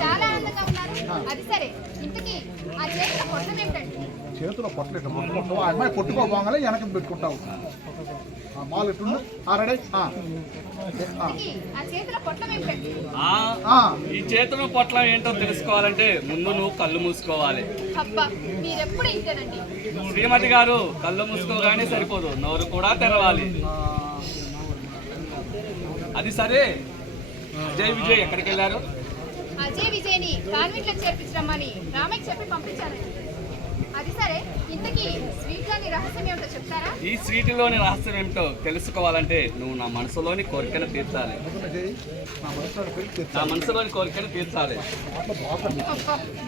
చాలా ఆనందంగా ఉన్నారు. అది సరే. ఇంతకీ ఆ చేతిలో పొట్టం చేతిలో అమ్మాయి కొట్టుకోపోగానే వెనక పెట్టుకుంటావు. ఆ మాలు ఇట్టుండు ఆ రెడీ? ఆ. ఆ. ఇంతకీ ఆ చేతిలో పొట్టం ఏమిటండి ఆ, ఆ. ఈ చేతుల పొట్ల ఏంటో తెలుసుకోవాలంటే ముందు నువ్వు కళ్ళు మూసుకోవాలి. శ్రీమతి గారు కళ్ళు మూసుకోగానే సరిపోదు. నోరు కూడా తెరవాలి. అది సరే. జై విజయ్ ఎక్కడికి వెళ్ళారు అజయ్ విజయ్ని కాన్వెంట్లో చేర్పించరమ్మని రామయ్య చెప్పి పంపించానండి అది సరే ఇంతకీ స్వీట్లోని రహస్యం ఏమిటో చెప్తారా? ఈ స్వీటులోని రహస్యం ఏమిటో తెలుసుకోవాలంటే నువ్వు నా మనసులోని కోరికను తీర్చాలి. నా మనసులోని కోరికను తీర్చాలి.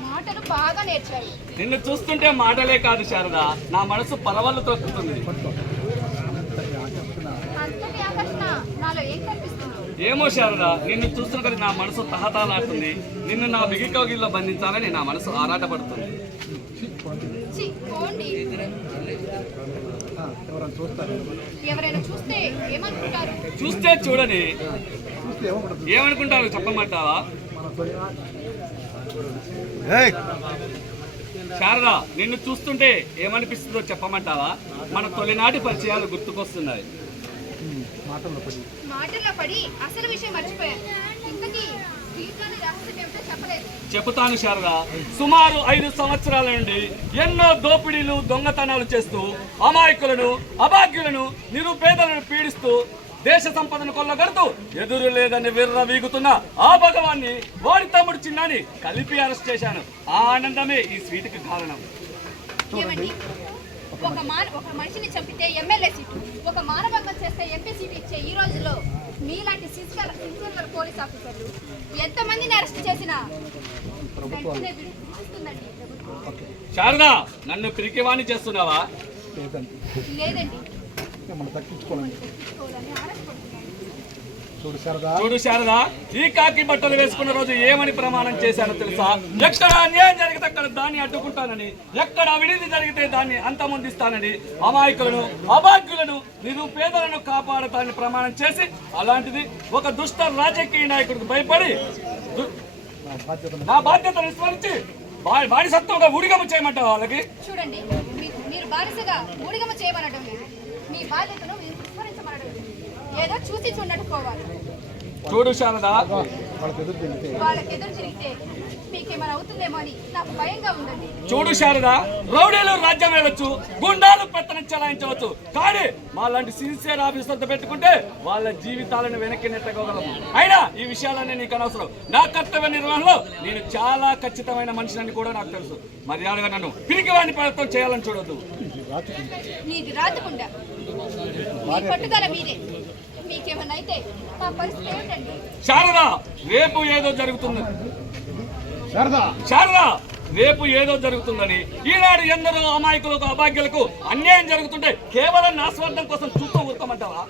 మాటలు బాగా నేర్చారు. నిన్ను చూస్తుంటే మాటలే కాదు శారద నా మనసు పరవళ్ళు తొక్కుతుంది అంతటి ఆకర్షణ నాలో ఏం ఏమో శారద నిన్ను చూస్తుంటే నా మనసు తహతాలాడుతుంది నిన్ను నా బిగి కౌగిల్లో బంధించాలని నా మనసు ఆరాటపడుతుంది. చూస్తే చూడని. ఏమనుకుంటారు? చెప్పమంటావా? శారద నిన్ను చూస్తుంటే ఏమనిపిస్తుందో చెప్పమంటావా? మన తొలినాటి పరిచయాలు గుర్తుకొస్తున్నాయి. మాటల్లో పడి. మాటల్లో పడి అసలు విషయం మర్చిపోయాను. ఇంతకీ చెబుతాను శారద సుమారు ఐదు సంవత్సరాల నుండి ఎన్నో దోపిడీలు దొంగతనాలు చేస్తూ అమాయకులను అభాగ్యులను నిరుపేదలను పీడిస్తూ దేశ సంపదను కొల్లగడుతూ ఎదురు లేదని విర్ర వీగుతున్న ఆ భగవాన్ని వాడి తమ్ముడు చిన్నాని కలిపి అరెస్ట్ చేశాను. ఆ ఆనందమే ఈ స్వీట్కి కారణం. ఏమండి? ఒక మాన ఒక మనిషిని చంపితే ఎమ్మెల్యే సీటు ఒక మానభంగం చేస్తే ఎంపీ సీటు ఇచ్చే ఈ రోజుల్లో పోలీస్ ఆఫీసర్లు. ఎంతమందిని అరెస్ట్ చేసినా? శారద నన్ను పిరికివాణి చేస్తున్నావా? లేదండి లేదండి మనం తగ్గించుకోవాలండి తెప్పించుకోవాలని ఆశపడుతున్నాను చూడు శారద. ఈ కాకి బట్టలు వేసుకున్న రోజు ఏమని ప్రమాణం చేశానో తెలుసా? ఎక్కడ అన్యాయం జరిగితే అక్కడ దాన్ని అడ్డుకుంటానని ఎక్కడ అవినీతి జరిగితే దాన్ని అంతమొందిస్తానని అమాయకులను అభాగ్యులను నిరుపేదలను కాపాడతానని ప్రమాణం చేసి అలాంటిది ఒక దుష్ట రాజకీయ నాయకుడికి భయపడి నా బాధ్యతను విస్మరించి వా- వాడి సత్వంగా ఊడిగమ చేయమంటావు వాళ్ళకి? చూడండి మీరు బానిసగా ఊడిగమ చేయమనడం లేదు. మీ బాధ్యతను మీరు విస్మరించమనడం లేదు. ఏదో చూసి చూడట్టు పోవాలి చూడు శారదా. చూడు శారద రౌడీలు రాజ్యం వెళ్ళొచ్చు గుండాలు పెత్తనం చెలాయించవచ్చు. కానీ మా లాంటి సిన్సియర్ ఆఫీసర్తో పెట్టుకుంటే వాళ్ళ జీవితాలను వెనక్కి నెట్టగలము. అయినా ఈ విషయాలన్నీ నీకు అనవసరం. నా కర్తవ్య నిర్వహణలో నేను చాలా ఖచ్చితమైన మనిషిని కూడా నాకు తెలుసు. మర్యాదగా నన్ను పిరికి వాడిని ప్రయత్నం చేయాలని చూడొద్దు. నా శారద రేపు ఏదో జరుగుతుంది. శారదా! శారద రేపు ఏదో జరుగుతుందని ఈనాడు ఎందరో అమాయకులకు అభాగ్యులకు అన్యాయం జరుగుతుంటే కేవలం నా స్వార్థం కోసం చూస్తూ ఊరుకోమంటావా?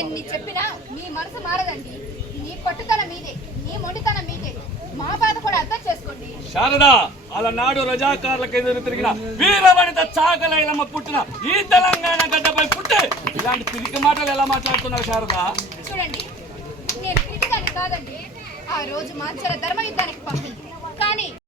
ఎన్ని చెప్పినా మీ మనసు మారదండి. మీ పట్టుదల మీదే మీ మొండితనం మీదే. మా బాధ కూడా అర్థం చేసుకోండి. శారద అలనాడు రజాకారులకు ఎదురు తిరిగిన వీరవనిత చాకలైలమ్మ పుట్టిన ఈ తెలంగాణ గడ్డపై పుట్టే ఇలాంటి తిరిగి మాటలు ఎలా మాట్లాడుతున్నావు శారద? చూడండి నేను కాదండి ఆ రోజు మాచర ధర్మ యుద్ధానికి పంపింది. కానీ